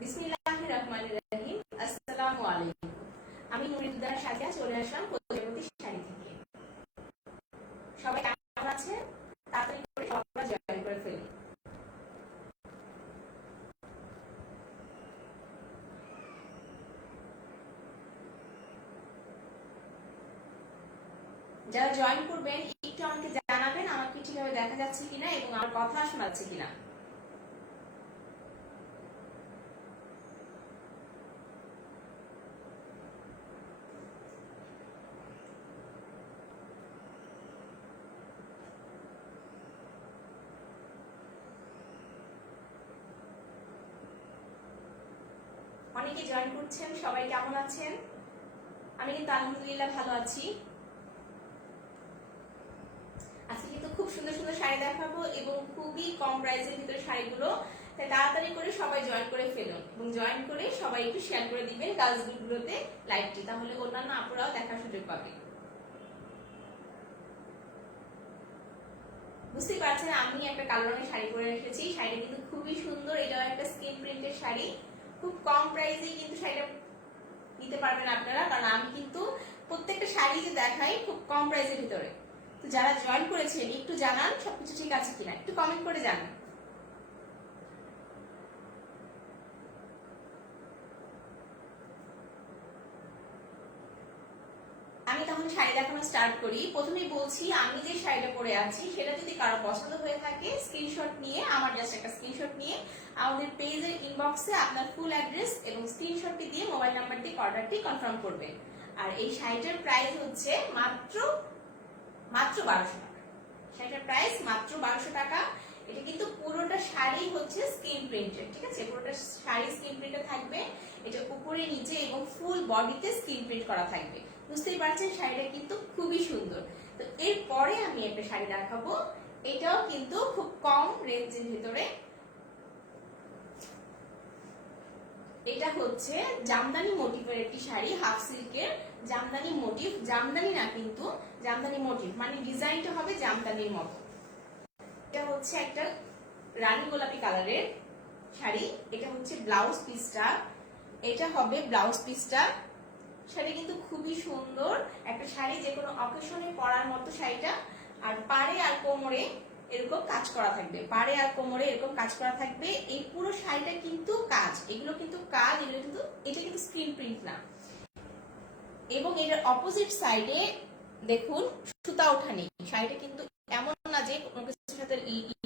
বিসমিল্লাহির রহমানির রহিম। আসসালামু আলাইকুম। আমি নুরিদুদ্দার সাথে চলে আসলাম প্রজাপতি শাড়ি থেকে। সবাই কেমন আছেন? তাড়াতাড়ি করে সবাই জয়েন করে ফেলি। যারা জয়েন করবেন একটু আমাকে জানাবেন আমাকে ঠিকভাবে দেখা যাচ্ছে কিনা এবং আমার কথা শোনা যাচ্ছে কিনা। অনেকে জয়েন করছেন, সবাই কেমন আছেন? আমি কিন্তু আলহামদুলিল্লাহ ভালো আছি। আজকে কিন্তু খুব সুন্দর সুন্দর শাড়ি দেখাবো এবং খুবই কম প্রাইসের ভিতরে শাড়িগুলো, তাই তাড়াতাড়ি করে সবাই জয়েন করে ফেলুন এবং জয়েন করে সবাই একটু শেয়ার করে দিবেন গার্লস গ্রুপগুলোতে লাইভটি, তাহলে অন্যান্য আপুরাও দেখার সুযোগ পাবে। বুঝতেই পারছেন আমি একটা কালো রঙের শাড়ি পরে রেখেছি। শাড়িটা কিন্তু খুবই সুন্দর, এটাও একটা স্কিন প্রিন্টের শাড়ি। খুব কম প্রাইসে কিন্তু শাড়িটা নিতে পারবেন আপনারা, কারণ আমি কিন্তু প্রত্যেকটা শাড়ি যে দেখাই খুব কম প্রাইসের ভিতরে। তো যারা জয়েন করেছেন একটু জানান সবকিছু ঠিক আছে কিনা, একটু কমেন্ট করে জানান। আমি তাহলে শাড়ি দেখানো স্টার্ট করি। প্রথমেই বলছি আমি যে শাড়িটা পরে আছি সেটা যদি কারো পছন্দ হয়ে থাকে স্ক্রিনশট নিয়ে, আমার জাস্ট একটা স্ক্রিনশট নিয়ে আমাদের পেজের ইনবক্সে আপনার ফুল অ্যাড্রেস এবং স্ক্রিনশটটি দিয়ে মোবাইল নাম্বার দিয়ে অর্ডারটি কনফার্ম করবেন। আর এই শাড়িটার প্রাইস হচ্ছে মাত্র 1200 টাকা। শাড়িটার প্রাইস মাত্র 1200 টাকা। এটা কিন্তু পুরোটা শাড়ি হচ্ছে স্ক্রিন প্রিন্টেড, ঠিক আছে? পুরোটা শাড়ি স্ক্রিন প্রিন্টে থাকবে। এটা উপরে নিচে এবং ফুল বডিতে স্ক্রিন প্রিন্ট করা থাকবে। বুঝতেই পারছেন শাড়িটা কিন্তু খুবই সুন্দর। তো এরপরে আমি একটা শাড়ি দেখাবো, এটাও কিন্তু খুব কম রেঞ্জের ভিতরে। এটা হচ্ছে জামদানি মোটিভের একটি শাড়ি, হাফ সিল্কের জামদানি মোটিভ। জামদানি না কিন্তু জামদানি মোটিভ, মানে ডিজাইনটা হবে জামদানির মতো। এটা হচ্ছে একটা রানী গোলাপি কালারের শাড়ি। এটা হচ্ছে ব্লাউজ পিসটা, এটা হবে ব্লাউজ পিসটা। শাড়ি কিন্তু খুবই সুন্দর একটা শাড়ি, যে কোনো অকেশনে পরার মতো শাড়িটা। আর পাড়ে আর কোমরে এরকম কাজ করা থাকবে, পাড়ে আর কোমরে এরকম কাজ করা থাকবে। এই পুরো শাড়িটা কিন্তু কাজ, এগুলো কিন্তু কাজ, এগুলো কিন্তু এটা কিন্তু স্ক্রিন প্রিন্ট না। এবং এটার অপোজিট সাইডে দেখুন সুতা ওঠা নেই। শাড়িটা কিন্তু এমন না যে কোনো কিছুর সাথে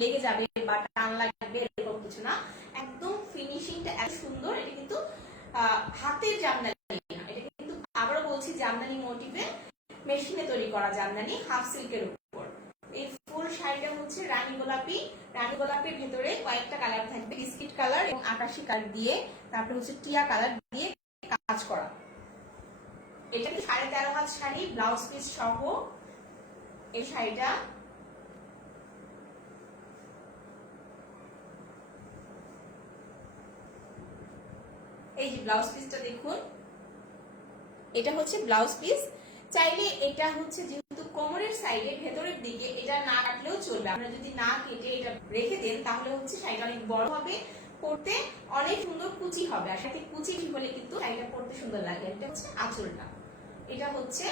লেগে যাবে বা টান লাগবে, এরকম কিছু না। একদম ফিনিশিংটা এত সুন্দর। এটা কিন্তু হাতের জামদানি না, এটা কিন্তু আবারও বলছি জামদানি মোটিভে মেশিনে তৈরি করা জামদানি, হাফ সিল্কের উপর। এই ফুল শাড়িটা হচ্ছে রানী গোলাপি। রানী গোলাপির ভেতরে কয়েকটা কালার থাকবে, বিস্কিট কালার এবং আকাশি কালার দিয়ে, তারপরে হচ্ছে টিয়া কালার দিয়ে কাজ করা। এটা কি 13.5 হাত শাড়ি, ব্লাউজ পিস সহ এই শাড়িটা। এই যে ব্লাউজ পিসটা দেখুন, এটা হচ্ছে ব্লাউজ পিস। চাইলে এটা হচ্ছে যেহেতু কোমরের সাইডে ভেতরের দিকে, এটা না কাটলেও চলবে। আপনারা যদি না কেটে এটা রেখে দেন তাহলে হচ্ছে শাড়িটা অনেক বড় হবে, পরতে অনেক সুন্দর কুচি হবে। আর সাথে কুচি হলে কিন্তু শাড়িটা পরতে সুন্দর লাগে। এটা হচ্ছে আঁচলটা, এটা হচ্ছে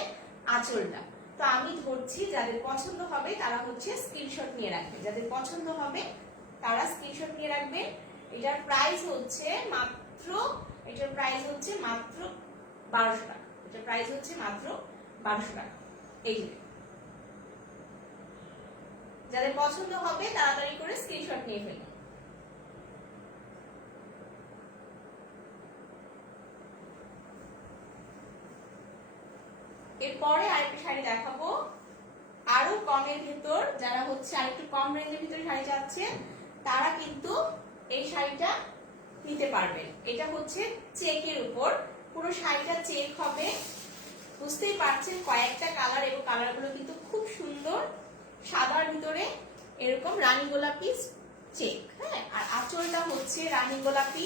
আঁচলটা। তো আমি ধরছি, যাদের পছন্দ হবে তারা হচ্ছে স্ক্রিনশট নিয়ে রাখবে, যাদের পছন্দ হবে তারা স্ক্রিনশট নিয়ে রাখবেন। এটার প্রাইস হচ্ছে মাত্র 1200 টাকা। এটার প্রাইস হচ্ছে মাত্র 1200 টাকা। এই যে যাদের পছন্দ হবে তাড়াতাড়ি করে স্ক্রিনশট নিয়ে ফেলুন। এরপরে আরেকটা শাড়ি দেখাবো আরো কমের ভিতর। যারা হচ্ছে আরেকটু কম রেঞ্জের ভিতরে শাড়ি চাচ্ছে তারা কিন্তু এই শাড়িটা নিতে পারবেন। এটা হচ্ছে চেকের উপর, পুরো শাড়িটা চেক হবে। বুঝতেই পারছেন কয়েকটা কালার, এবং কালারগুলো কিন্তু খুব সুন্দর। সাদার ভিতরে এরকম রানী গোলাপি চেক, হ্যাঁ। আর আঁচলটা হচ্ছে রানী গোলাপি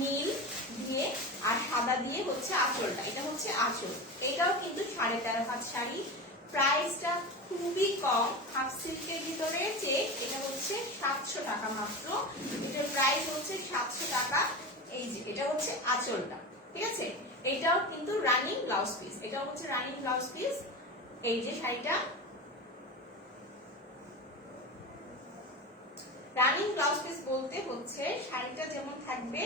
নীল দিয়ে আর সাদা দিয়ে হচ্ছে আঁচলটা, এটা হচ্ছে আঁচল। এটাও কিন্তু 13.5 হাত শাড়ি। প্রাইসটা খুবই কম, হাফ সিল্কের ভিতরে চেক। এটা হচ্ছে 700 টাকা মাত্র। এটার প্রাইস হচ্ছে 700 টাকা। এই যে এটা হচ্ছে আঁচলটা, ঠিক আছে। এটাও কিন্তু রানিং ব্লাউজ পিস, এটাও হচ্ছে রানিং ব্লাউজ পিস। এই যে শাড়িটা রানিং ব্লাউজ পিস বলতে হচ্ছে শাড়িটা যেমন থাকবে,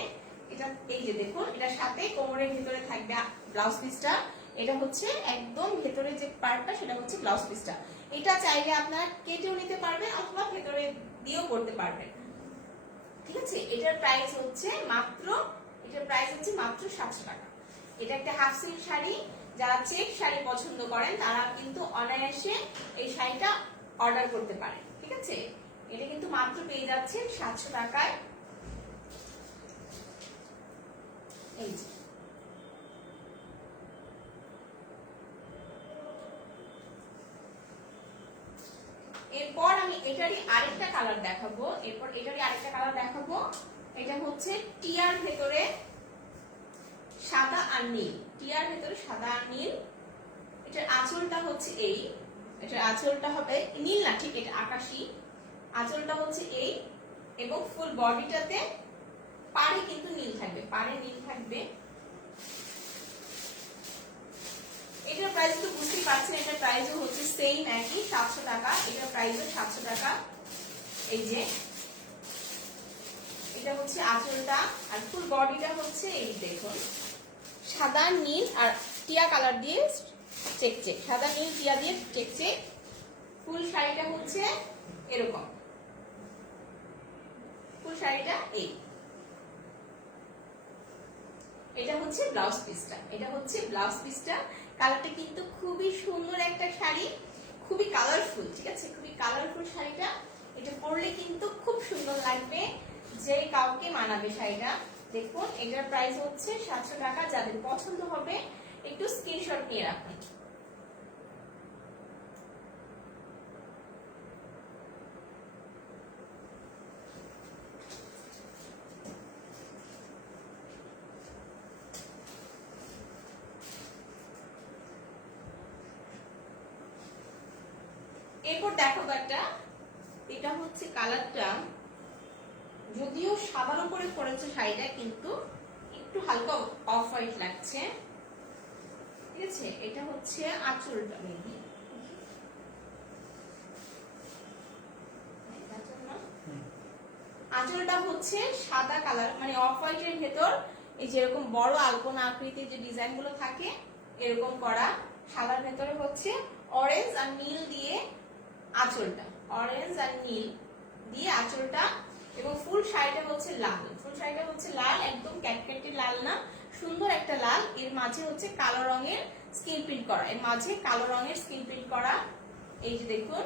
এটা এই যে দেখুন, এটার সাথে কোমরের ভিতরে থাকবে ব্লাউজ পিসটা। এটা হচ্ছে একদম ভেতরে যে পার্টটা, সেটা হচ্ছে ব্লাউজ পিসটা। এটা চাইলে আপনারা কেটেও নিতে পারবেন অথবা ভেতরে দিয়েও করতে পারবেন, ঠিক আছে। এটার প্রাইস হচ্ছে মাত্র 700 টাকা। এটা একটা হাফ সিল্ক শাড়ি। যারা চেক শাড়ি পছন্দ করেন তারা কিন্তু অনায়াসে এই শাড়িটা অর্ডার করতে পারেন, ঠিক আছে। এটা কিন্তু মাত্র পেয়ে যাচ্ছেন 700 টাকায়। এই যে এরপর আমি এটারই আরেকটা কালার দেখাবো, এটা হচ্ছে টিয়ার ভেতরে সাদা আর নীল, এটার আঁচলটা হচ্ছে এই, এটার আঁচলটা হবে নীল না, ঠিক এটা আকাশী। আঁচলটা হচ্ছে এই এবং ফুল বডিটাতে পাড়ে কিন্তু নীল থাকবে, এটার প্রাইস তো বুঝতেই পারছেন, এটার প্রাইসও হচ্ছে সেম একই 700 টাকা। এটার প্রাইসও 700 টাকা। এই যে এটা হচ্ছে আঁচলটা, আর ফুল বডিটা হচ্ছে এই দেখুন, সাদা নীল আর টিয়া কালার দিয়ে চেক, সাদা নীল টিয়া দিয়ে চেক। ফুল শাড়িটা হচ্ছে এরকম, ফুল শাড়িটা এই, এটা হচ্ছে ব্লাউজ পিসটা, কালারটা কিন্তু খুবই সুন্দর একটা শাড়ি, খুবই কালারফুল, ঠিক আছে, খুবই কালারফুল শাড়িটা। এটা পরলে কিন্তু খুব সুন্দর লাগবে, যে কাউকে মানাবে শাড়িটা। দেখুন এটার প্রাইস হচ্ছে 700 টাকা। যাদের পছন্দ হবে একটু স্ক্রিনশট নিয়ে রাখুন। এরপর দেখো একটা, এটা হচ্ছে কালারটা যদিও সাদার উপরে পড়েছে শাড়িটা, কিন্তু একটু হালকা অফ হোয়াইট লাগছে, ঠিক আছে। এটা হচ্ছে আঁচলটা, আঁচলটা হচ্ছে সাদা কালার, মানে অফ হোয়াইটের ভেতর এই যেরকম বড় আলপনা আকৃতির যে ডিজাইন গুলো থাকে এরকম করা, সাদার ভেতরে হচ্ছে অরেঞ্জ আর নীল দিয়ে আঁচলটা, এবং ফুল শাড়িটা হচ্ছে লাল, একদম ক্যাটকেটে লাল না, সুন্দর একটা লাল। এর মাঝে হচ্ছে কালো রঙের স্কিন প্রিন্ট করা, এই যে দেখুন।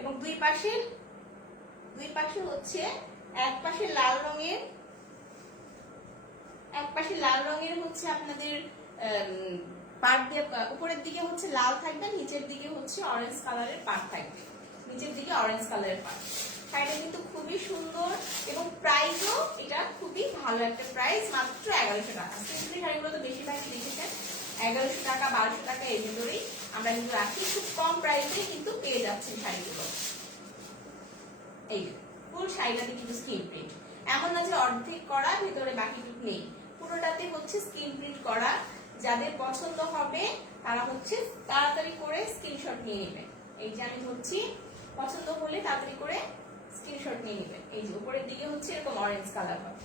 এবং দুই পাশে হচ্ছে এক পাশে লাল রঙের হচ্ছে আপনাদের পাড় দিয়ে, উপরের দিকে হচ্ছে লাল থাকবে, নিচের দিকে হচ্ছে অরেঞ্জ কালারের পাড় থাকবে, শাড়িটা কিন্তু খুবই সুন্দর এবং প্রাইসও এটা খুবই ভালো একটা প্রাইস, মাত্র 1100 টাকা। সিম্পলি শাড়িগুলো তো বেশিরভাগই দেখেছেন 1100 টাকা 1200 টাকা এর ভিতরেই আমরা কিন্তু রাখি, খুব কম প্রাইসে কিন্তু পেয়ে যাচ্ছেন শাড়িগুলো। এই ফুল শাড়িটাতে কিন্তু স্ক্রিন প্রিন্ট, এমন না যে অর্ধেক করা ভেতরে বাকিটুকু নেই, পুরোটাতে হচ্ছে স্ক্রিন প্রিন্ট করা। যাদের পছন্দ হবে তারা হচ্ছে তাড়াতাড়ি করে স্ক্রিনশট নিয়ে নেবেন। এই যে আমি ধরছি, পছন্দ হলে তাড়াতাড়ি করে স্ক্রিনশট নিয়ে নেবেন। এই যে উপরের দিকে হচ্ছে এরকম অরেঞ্জ কালার হবে।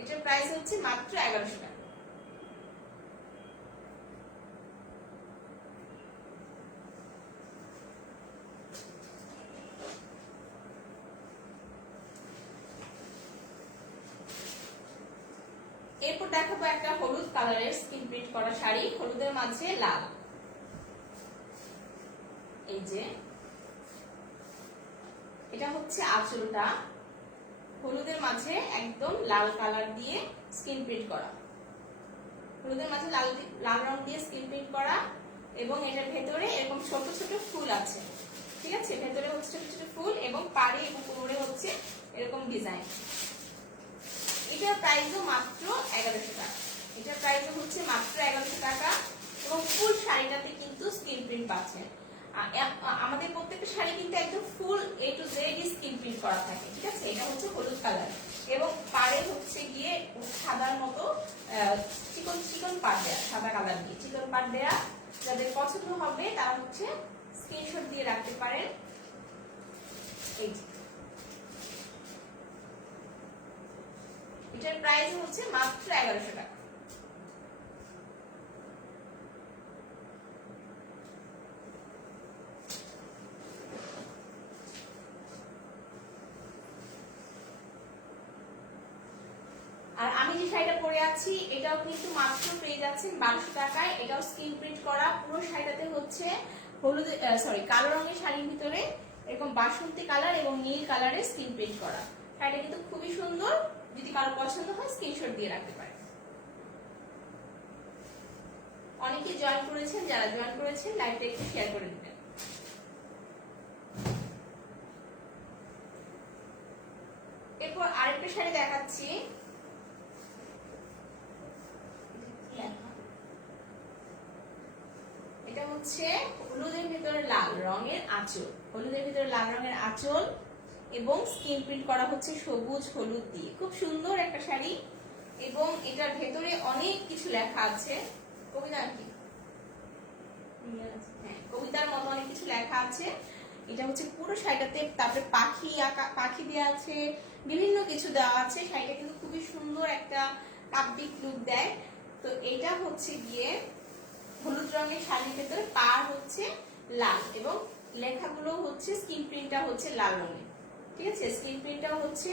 এটার প্রাইস হচ্ছে মাত্র 1100 টাকা। এরপর দেখাবো একটা হলুদ কালারের স্কিন প্রিন্ট করা শাড়ি, হলুদের মাঝে লাল। এই যে এটা হচ্ছে আঁচলটা, হলুদের মাঝে একদম লাল কালার দিয়ে স্কিন প্রিন্ট করা, লাল রং দিয়ে স্কিন প্রিন্ট করা, এবং এটার ভেতরে এরকম ছোট ছোট ফুল আছে, ঠিক আছে। ভেতরে হচ্ছে ছোট ছোট ফুল এবং পাড়ে এবং কোমরে হচ্ছে এরকম ডিজাইন। এটার প্রাইসও মাত্র 1100 টাকা। এবং ফুল শাড়িটাতে কিন্তু স্ক্রিন প্রিন্ট পাচ্ছেন। আমাদের প্রত্যেকটা শাড়ি কিন্তু একদম ফুল A to Z skin print করা থাকে, ঠিক আছে। এটা হচ্ছে হলুদ কালার এবং পাড়ে হচ্ছে গিয়ে সাদার মতো চিকন চিকন পাড় দেয়া, সাদা কালার দিয়ে চিকন পাড় দেয়া। যাদের পছন্দ হবে তারা হচ্ছে স্ক্রিনশট দিয়ে রাখতে পারেন। এই এটার প্রাইস হচ্ছে মাত্র 1100 টাকা। আর আমি যে শাড়িটা পরে আছি এটাও কিন্তু মাত্র পেয়ে যাচ্ছেন 1200 টাকায়। এটাও স্ক্রিন প্রিন্ট করা, পুরো শাড়িটাতে হচ্ছে হলুদ কালো রঙের শাড়ির ভিতরে এরকম বাসন্তী কালার এবং নীল কালারের স্ক্রিন প্রিন্ট করা। শাড়িটা কিন্তু খুবই সুন্দর, যদি কারো পছন্দ হয় স্ক্রিনশট দিয়ে রাখতে পারেন। অনেকে জয়েন করেছেন, যারা জয়েন করেছেন লাইভটা একটু শেয়ার করে দিবেন। এরপর আরেকটা শাড়ি দেখাচ্ছি, এটা হচ্ছে হলুদের ভিতরে লাল রঙের আঁচল, হলুদের ভিতরে লাল রঙের আঁচল এবং স্কিন প্রিন্ট করা হচ্ছে সবুজ হলুদ দিয়ে। খুব সুন্দর একটা শাড়ি এবং এটার ভেতরে অনেক কিছু লেখা আছে, কবিতা কি কবিতার মতো অনেক কিছু লেখা আছে। এটা হচ্ছে পুরো শাড়িটাতে, তারপরে পাখি আঁকা, পাখি দেওয়া আছে, বিভিন্ন কিছু দেওয়া আছে। শাড়িটা কিন্তু খুবই সুন্দর একটা কাব্যিক লুক দেয়। তো এটা হচ্ছে গিয়ে হলুদ রঙের শাড়ির ভেতরে পাড় হচ্ছে লাল এবং লেখাগুলো হচ্ছে স্ক্রিন প্রিন্টটা হচ্ছে লাল রঙের, ঠিক আছে। স্ক্রিন প্রিন্টটাও হচ্ছে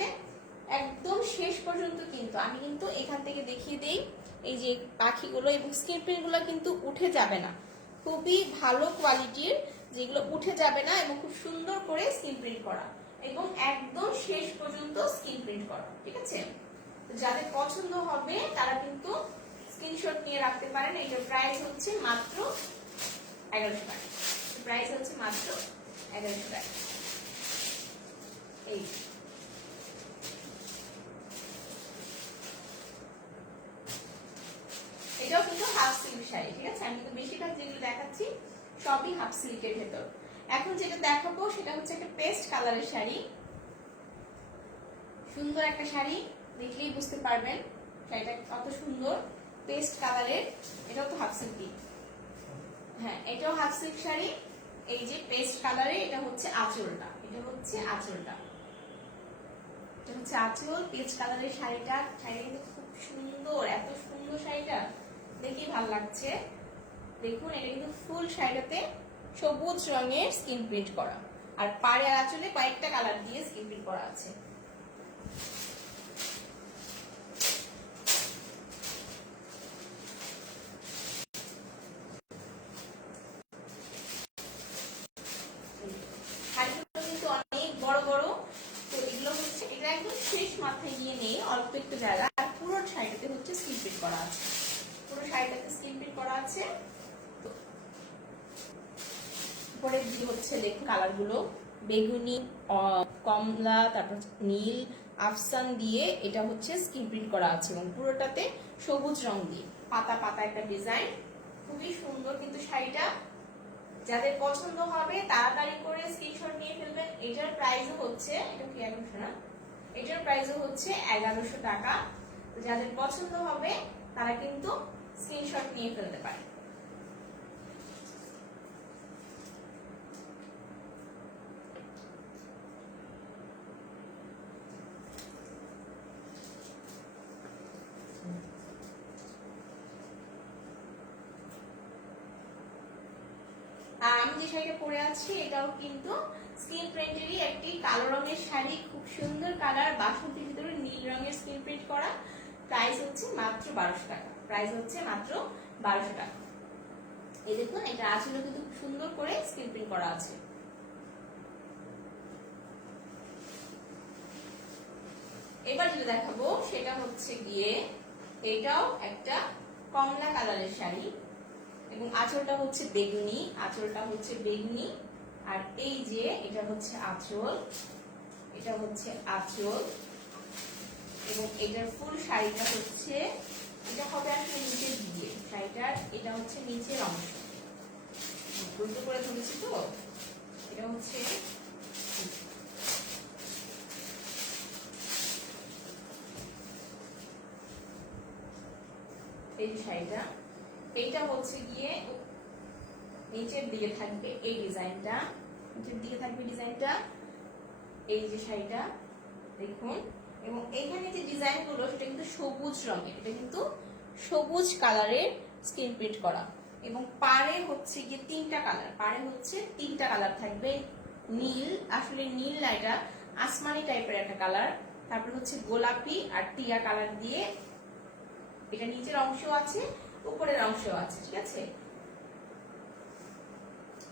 একদম শেষ পর্যন্ত, কিন্তু আমি কিন্তু এখান থেকে দেখিয়ে দেই, এই যে পাখিগুলো এবং স্ক্রিন প্রিন্টগুলো কিন্তু উঠে যাবে না, খুবই ভালো কোয়ালিটির, যেগুলো উঠে যাবে না এবং খুব সুন্দর করে স্ক্রিন প্রিন্ট করা এবং একদম শেষ পর্যন্ত স্ক্রিন প্রিন্ট করা, ঠিক আছে। যাদের পছন্দ হবে তারা কিন্তু স্ক্রিনশট নিয়ে রাখতে পারেন। এটার প্রাইস হচ্ছে মাত্র 1100 টাকা, প্রাইস হচ্ছে মাত্র 1100 টাকা। এই এটাও কিন্তু হাফ সিল্ক শাড়ি, ঠিক আছে। আমি কিন্তু বেশিরভাগ যেগুলো দেখাচ্ছি সবই হাফ সিল্কের ভেতর। এখন যেটা দেখাবো সেটা হচ্ছে একটা পেস্ট কালারের শাড়ি, সুন্দর একটা শাড়ি, দেখলেই বুঝতে পারবেন শাড়িটা কত সুন্দর, পেস্ট কালারের। এটাও তো হাফ সিল্কি, হ্যাঁ এটাও হাফ সিল্ক শাড়ি। এই যে পেস্ট কালারে, এটা হচ্ছে আঁচলটা, এটা হচ্ছে আঁচলটা, এটা হচ্ছে আঁচল। পেস্ট কালারের শাড়িটা, শাড়িটা কিন্তু খুব সুন্দর, এত সুন্দর শাড়িটা, দেখেই ভালো লাগছে। দেখুন এটা কিন্তু ফুল শাড়িটাতে সবুজ রঙের স্কিন প্রিন্ট করা, আর পাড়ে আর আঁচলে কয়েকটা কালার দিয়ে স্কিন প্রিন্ট করা আছে। শাড়িগুলো কিন্তু অনেক বড় বড়, তো এগুলো হচ্ছে এটা একদম শেষ মাথায় নিয়ে নেই, অল্প একটু জায়গা, আর পুরো শাড়িটাতে হচ্ছে স্কিন প্রিন্ট করা আছে, পুরো শাড়িটাতে স্কিন প্রিন্ট করা আছে। পরে যে হচ্ছে দেখুন কালারগুলো, বেগুনি, কমলা, তারপর নীল, আফসান দিয়ে এটা হচ্ছে স্কিন প্রিন্ট করা আছে এবং পুরোটাতে সবুজ রং দিয়ে পাতা পাতা একটা ডিজাইন, খুবই সুন্দর কিন্তু শাড়িটা। যাদের পছন্দ হবে তাড়াতাড়ি করে স্ক্রিনশট নিয়ে ফেলবেন। এটার প্রাইসও হচ্ছে, এটা কি 1100 না, এটার প্রাইসও হচ্ছে 1100 টাকা। যাদের পছন্দ হবে তারা কিন্তু স্ক্রিনশট নিয়ে ফেলতে পারে। আমি যে শাড়িটা পরে আছি এটাও কিন্তু স্কিন প্রিন্টেরই একটি কালো রঙের শাড়ি, খুব সুন্দর কালার, বাসন্তীর ভিতরে নীল রঙের স্কিন প্রিন্ট করা। প্রাইস হচ্ছে মাত্র 1200 টাকা, প্রাইস হচ্ছে মাত্র 1200 টাকা। এই দেখুন এটা আঁচলে কিন্তু খুব সুন্দর করে স্কিন প্রিন্ট করা আছে। এবার যেটা দেখাবো সেটা হচ্ছে গিয়ে, এটাও একটা কমলা কালারের শাড়ি এবং আঁচলটা হচ্ছে বেগুনি, আঁচলটা হচ্ছে বেগুনি। আর এই যে এটা হচ্ছে আঁচল, এটা হচ্ছে আঁচল এবং এটার ফুল শাড়িটা হচ্ছে, এটা হবে আসলে নিচের দিকে শাড়িটার, এটা হচ্ছে নিচের অংশ, উল্টো করে ধরেছি তো, এটা হচ্ছে এই শাড়িটা, এইটা হচ্ছে গিয়ে নিচের দিকে থাকবে এই ডিজাইনটা, নিচের দিকে থাকবে ডিজাইনটা, এই যে শাড়িটা দেখুন। এবং এইখানে যে ডিজাইন গুলো সেটা কিন্তু সবুজ রঙের, এটা কিন্তু সবুজ কালারের স্ক্রিন প্রিন্ট করা। এবং পাড়ে হচ্ছে গিয়ে তিনটা কালার, পাড়ে হচ্ছে তিনটা কালার থাকবে। নীল, আসলে নীল না, এটা আসমানি টাইপের একটা কালার, তারপর হচ্ছে গোলাপি আর টিয়া কালার দিয়ে এটা নিচের অংশ আছে, উপরের অংশ আছে, ঠিক আছে।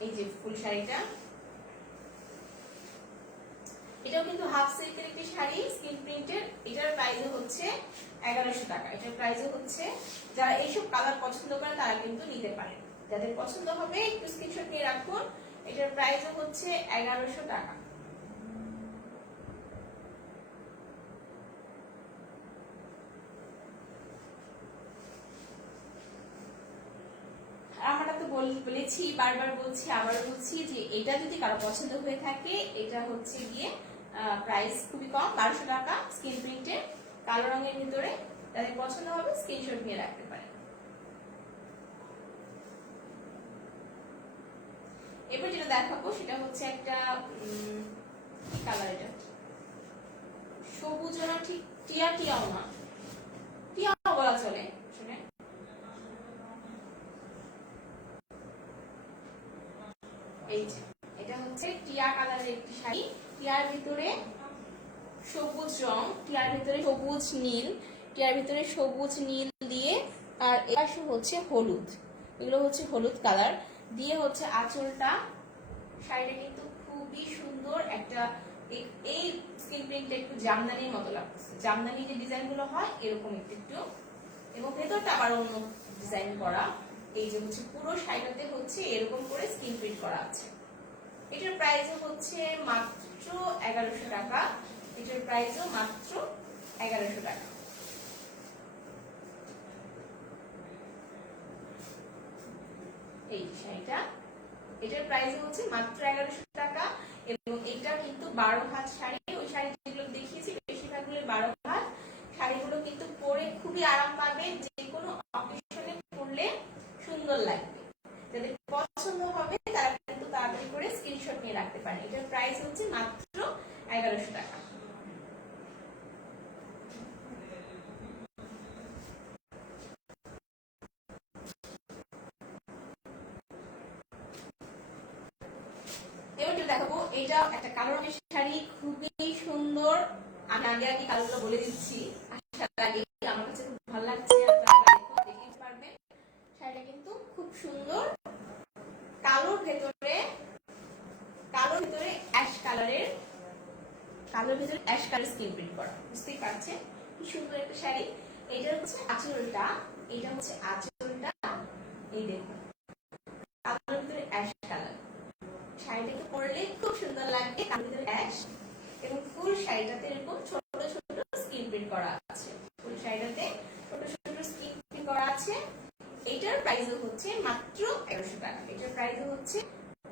এই যে ফুল শাড়িটা, এটাও কিন্তু হাফ সিল্কের একটি শাড়ি স্ক্রিন প্রিন্টের। এটার প্রাইস হচ্ছে 1100 টাকা। এটার প্রাইস হচ্ছে, যারা এইসব কালার পছন্দ করে তারা কিন্তু নিতে পারে, যাদের পছন্দ হবে একটু স্ক্রিনশট নিয়ে রাখুন। এটার প্রাইস হচ্ছে 1100 টাকা। আমরা তো বলেছি, বারবার বলছি, আবার বলছি যে এটা যদি কারো পছন্দ হয়ে থাকে, এটা হচ্ছে গিয়ে প্রাইস খুবই কম, 1200 টাকা স্ক্রিন প্রিন্টের কালো রঙের ভিতরে। যাদের পছন্দ হবে স্ক্রিনশট নিয়ে রাখতে পারেন। এবার যেটা দেখাবো সেটা হচ্ছে একটা কি কালার, এটা সবুজ না, ঠিক টিয়া টিয়াও না, টিয়াও বলা চলে শুনে। এই যে এটা হচ্ছে টিয়া কালারের একটি শাড়ি, টিয়ার ভিতরে সবুজ রং, টিয়ার ভিতরে সবুজ নীল, টিয়ার ভিতরে সবুজ নীল দিয়ে, আর এপাশে হচ্ছে হলুদ, এগুলো হচ্ছে হলুদ কালার দিয়ে হচ্ছে আঁচলটা। শাড়িটা কিন্তু খুবই সুন্দর একটা, এই স্ক্রিন প্রিন্টটা একটু জামদানির মতো লাগছে, জামদানি যে ডিজাইন গুলো হয় এরকম একটু। এবং ভেতরটা আবার অন্য ডিজাইন করা। এই যে হচ্ছে পুরো শাড়িটাতে হচ্ছে এরকম করে স্ক্রিন প্রিন্ট করা আছে। এটার প্রাইস হচ্ছে মাত্র 1100 টাকা। এটার প্রাইসও মাত্র 1100 টাকা। এই শাড়িটা, এটার প্রাইস হচ্ছে মাত্র 1100 টাকা। এবং এটা কিন্তু 12 হাত শাড়ি, ওই শাড়ি যেগুলো দেখিয়েছি বেশিরভাগগুলো 12 হাত শাড়িগুলো কিন্তু পরে খুবই আরাম পাবে, যে কোনো অকেশনে পরলে সুন্দর লাগবে। যাদের পছন্দ হবে তারা কিন্তু তাড়াতাড়ি করে স্ক্রিনশট নিয়ে রাখতে পারেন। এটার প্রাইস হচ্ছে মাত্র 1100 টাকা। এবার দেখাবো, এটা একটা কালো রঙের শাড়ি, খুবই সুন্দর। আমি আগে আগে কালারগুলো বলে দিচ্ছি, আসার আগে আমার কাছে খুব ভালো লাগছে, আপনারা দেখতে পারবেন। শাড়িটা কিন্তু খুব সুন্দর, কালোর ভেতরে, কালোর ভিতরে অ্যাশ কালারের, কালোর ভিতরে অ্যাশ কালার স্ক্রিন প্রিন্ট করা, বুঝতেই পারছেন কি সুন্দর একটা শাড়ি। এটা হচ্ছে আঁচলটা, এটা হচ্ছে আঁচলটা, এই দেখুন কালোর ভিতরে অ্যাশ কালার। শাড়িটাকে পরলে খুব সুন্দর লাগবে, কালোর ভিতরে অ্যাশ। এবং ফুল শাড়িটাতে এরকম ছোট ছোট স্ক্রিন প্রিন্ট করা আছে, ফুল শাড়িটাতে ছোট ছোট স্ক্রিন প্রিন্ট করা আছে। এটার প্রাইস হচ্ছে মাত্র 1100 টাকা। এটার প্রাইস হচ্ছে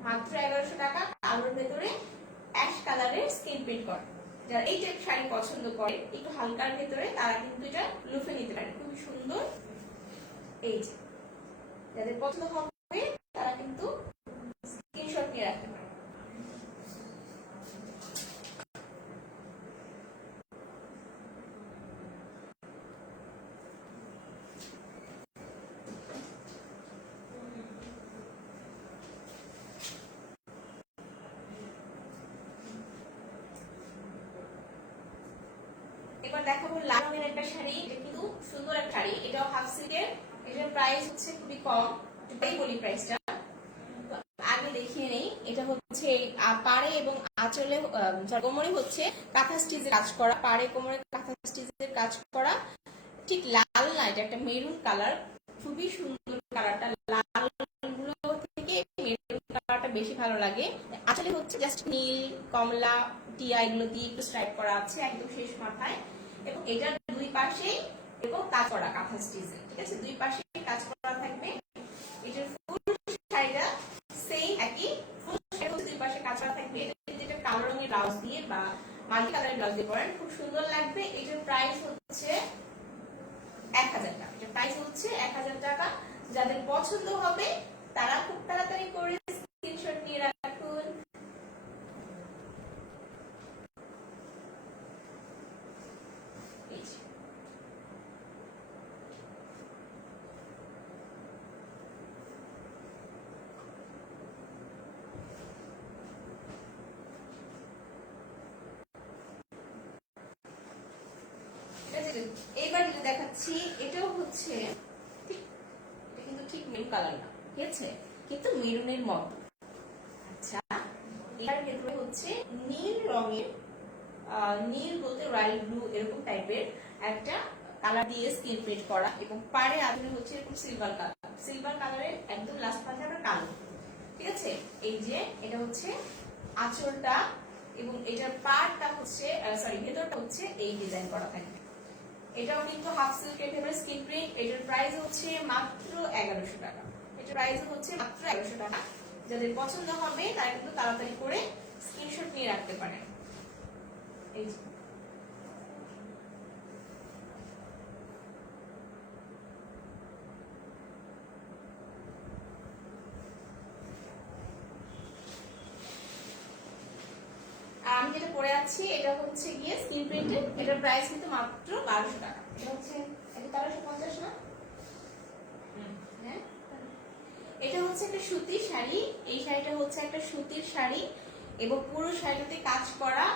মাত্র 1100 টাকা, কালোর ভেতরে অ্যাশ কালারের স্ক্রিন প্রিন্ট করা। যারা এই টাইপ শাড়ি পছন্দ করে একটু হালকার ভেতরে, তারা কিন্তু এটা লুফে নিতে পারে, খুবই সুন্দর। এই যে যাদের পছন্দ হবে তারা কিন্তু স্ক্রিনশট নিয়ে রাখতে পারে। এবার দেখাবো লাল রঙের একটা শাড়ি, এটা কিন্তু সুন্দর একটা শাড়ি, এটাও হাফ সিল্কের। এটার প্রাইস হচ্ছে খুবই কম, এটাই বলি প্রাইসটা, আগে দেখিয়ে নেই। এটা হচ্ছে পাড়ে এবং আঁচলে, কোমরে হচ্ছে কাঁথা স্টিচের কাজ করা, পাড়ে কোমরে কাঁথা স্টিচের কাজ করা। ঠিক লাল না, এটা একটা মেরুন কালার, খুবই সুন্দর কালারটা। লাল গুলো থেকে মেরুন কালারটা বেশি ভালো লাগে। আসলে হচ্ছে জাস্ট নীল, কমলা, টিয়া এগুলো দিয়ে একটু স্ট্রাইপ করা আছে একদম শেষ মাথায়। এবং এটার দুই পাশে এবং কাজ করা কাঁথা স্টিচে, ঠিক আছে, দুই পাশে কাজ করা থাকবে। এটার ফুল শাড়িটা মাল্টি কালারের ব্লাউজ দিয়ে পরেন খুব সুন্দর লাগবে। এটার প্রাইস হচ্ছে 1000 টাকা। এটার প্রাইস হচ্ছে 1000 টাকা। যাদের পছন্দ হবে তারা খুব তাড়াতাড়ি করে স্ক্রিনশট নিয়ে রাখুন। এইবার যেটা দেখাচ্ছি এটাও হচ্ছে এটা কিন্তু ঠিক মেরুন কালার না, ঠিক আছে, কিন্তু মেরুনের মতো। আচ্ছা, এটার ভেতরে হচ্ছে নীল রঙের, নীল বলতে রয়্যাল ব্লু এরকম টাইপের একটা কালার দিয়ে স্কিন প্রিন্ট করা, এবং পাড়ে আদরে হচ্ছে এরকম সিলভার কালার, সিলভার কালারের একদম লাস্ট পাশে আবার কালো, ঠিক আছে। এই যে এটা হচ্ছে আঁচলটা, এবং এটার পাড়টা হচ্ছে সরি ভেতরটা হচ্ছে এই ডিজাইন করা থাকবে। এটাও কিন্তু হাফ সিল্কের ভেতরে স্কিন প্রিন্ট। এটার প্রাইস হচ্ছে মাত্র 1100 টাকা। এটার প্রাইস হচ্ছে মাত্র 1100 টাকা। যাদের পছন্দ হবে তারা কিন্তু তাড়াতাড়ি করে স্ক্রিনশট নিয়ে রাখতে পারেন। এই যে আমি যেটা পরে আছি এটা হচ্ছে গিয়ে স্কিন প্রিন্টেড। এটার প্রাইস কিন্তু মাত্র 1200 টাকা। এটা হচ্ছে 1350 না? হ্যাঁ, এটা হচ্ছে একটা সুতির শাড়ি। এই শাড়িটা হচ্ছে একটা সুতির শাড়ি এবং পুরো শাড়িটাতে কাজ করা,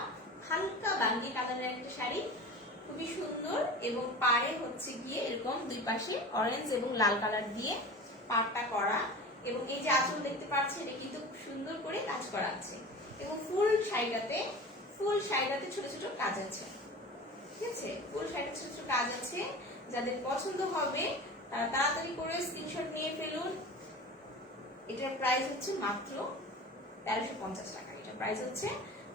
হালকা বাঙ্গি কালারের একটা শাড়ি, খুবই সুন্দর। এবং পাড়ে হচ্ছে গিয়ে এরকম দুই পাশে অরেঞ্জ এবং লাল কালার দিয়ে পাড়টা করা, এবং এই যে আঁচল দেখতে পাচ্ছেন এটা কিন্তু খুব সুন্দর করে কাজ করা আছে, এবং ফুল শাড়িটাতে ছোট ছোট কাজ আছে, ঠিক আছে, ফুল শাড়িতে ছোট ছোট কাজ আছে। যাদের পছন্দ হবে তারা তাড়াতাড়ি করে স্ক্রিনশট নিয়ে ফেলুন। এটার প্রাইস হচ্ছে মাত্র 1350 টাকা। এটার প্রাইস হচ্ছে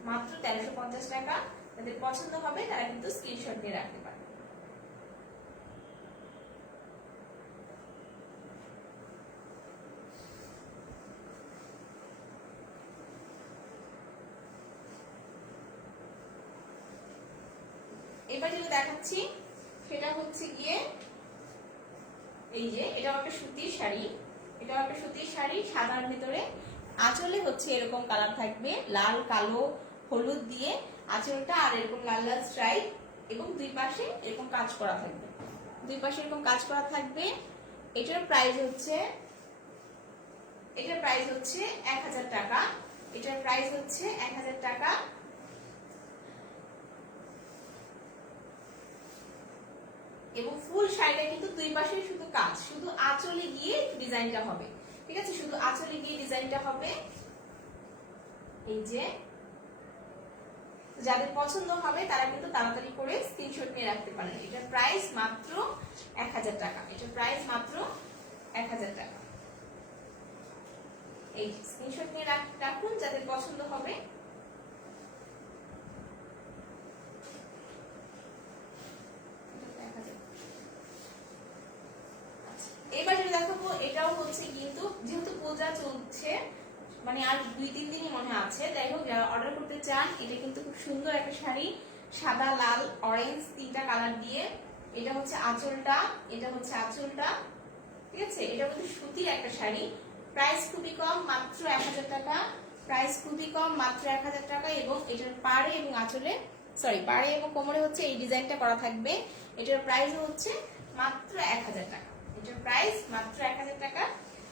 মাত্র 1350 টাকা। যাদের পছন্দ হবে তারা কিন্তু স্ক্রিনশট নিয়ে রাখতে পারে। এবার যেটা দেখাচ্ছি সেটা হচ্ছে গিয়ে এই যে এটাও একটা সুতির শাড়ি। এটাও একটা সুতির শাড়ি, সাদার ভিতরে আঁচলে হচ্ছে এরকম কালার থাকবে, লাল কালো হলুদ দিয়ে আঁচলটা, আর এরকম লাল লাল স্ট্রাইপ, এবং দুই পাশে এরকম কাজ করা থাকবে, দুই পাশে এরকম কাজ করা থাকবে। এটার প্রাইস হচ্ছে 1000 টাকা। এটার প্রাইস হচ্ছে 1000 টাকা। এবং ফুল শাড়িটা কিন্তু দুই পাশে শুধু কাজ, শুধু আঁচলে গিয়ে ডিজাইনটা হবে, ঠিক আছে, শুধু আঁচলে গিয়ে ডিজাইনটা হবে। এই যে যাদের পছন্দ হবে তারা কিন্তু তাড়াতাড়ি করে স্ক্রিনশট নিয়ে রাখতে পারেন। এটার প্রাইস মাত্র 1000 টাকা। এটার প্রাইস মাত্র 1000 টাকা। এই স্ক্রিনশট নিয়ে রাখুন যাদের পছন্দ হবে। এবার যেটা দেখাবো এটাও হচ্ছে কিন্তু যেহেতু পূজা চলছে, মানে আর 2-3 দিনই মনে আছে, যাই হোক যারা অর্ডার করতে চান, এটা কিন্তু খুব সুন্দর একটা শাড়ি, সাদা লাল অরেঞ্জ তিনটা কালার দিয়ে। এটা হচ্ছে আঁচলটা, এটা হচ্ছে আঁচলটা, ঠিক আছে। এটা কিন্তু সুতির একটা শাড়ি। প্রাইস খুবই কম, মাত্র 1000 টাকা। প্রাইস খুবই কম, মাত্র 1000 টাকা। এবং এটার পাড়ে এবং আঁচলে পাড়ে এবং কোমরে হচ্ছে এই ডিজাইনটা করা থাকবে। এটার প্রাইস হচ্ছে মাত্র 1000 টাকা। এটার প্রাইস মাত্র 1000 টাকা।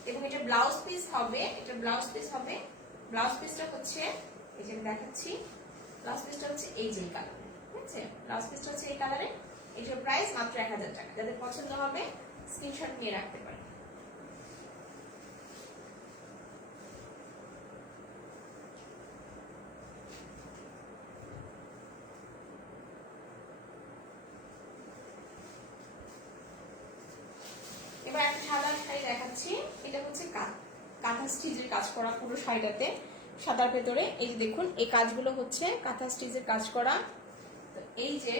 এবং এটা ব্লাউজ পিস হবে, ব্লাউজ পিসটা হচ্ছে এই যে দেখাচ্ছি, ব্লাউজ পিসটা হচ্ছে এই যে কালার, ঠিক আছে, ব্লাউজ পিসটা হচ্ছে এই কালারে। এটার প্রাইস মাত্র 1000 টাকা। যাদের পছন্দ হবে স্ক্রিনশট নিয়ে রাখতে পারেন। এবার একটা সাদা শাড়ি দেখাচ্ছি। এটা হচ্ছে কাঁথা স্টিচের কাজ করা পুরো শাড়িটাতে, সাদার ভেতরে এই যে দেখুন এই কাজগুলো হচ্ছে কাঁথা স্টিচের কাজ করা। তো এই যে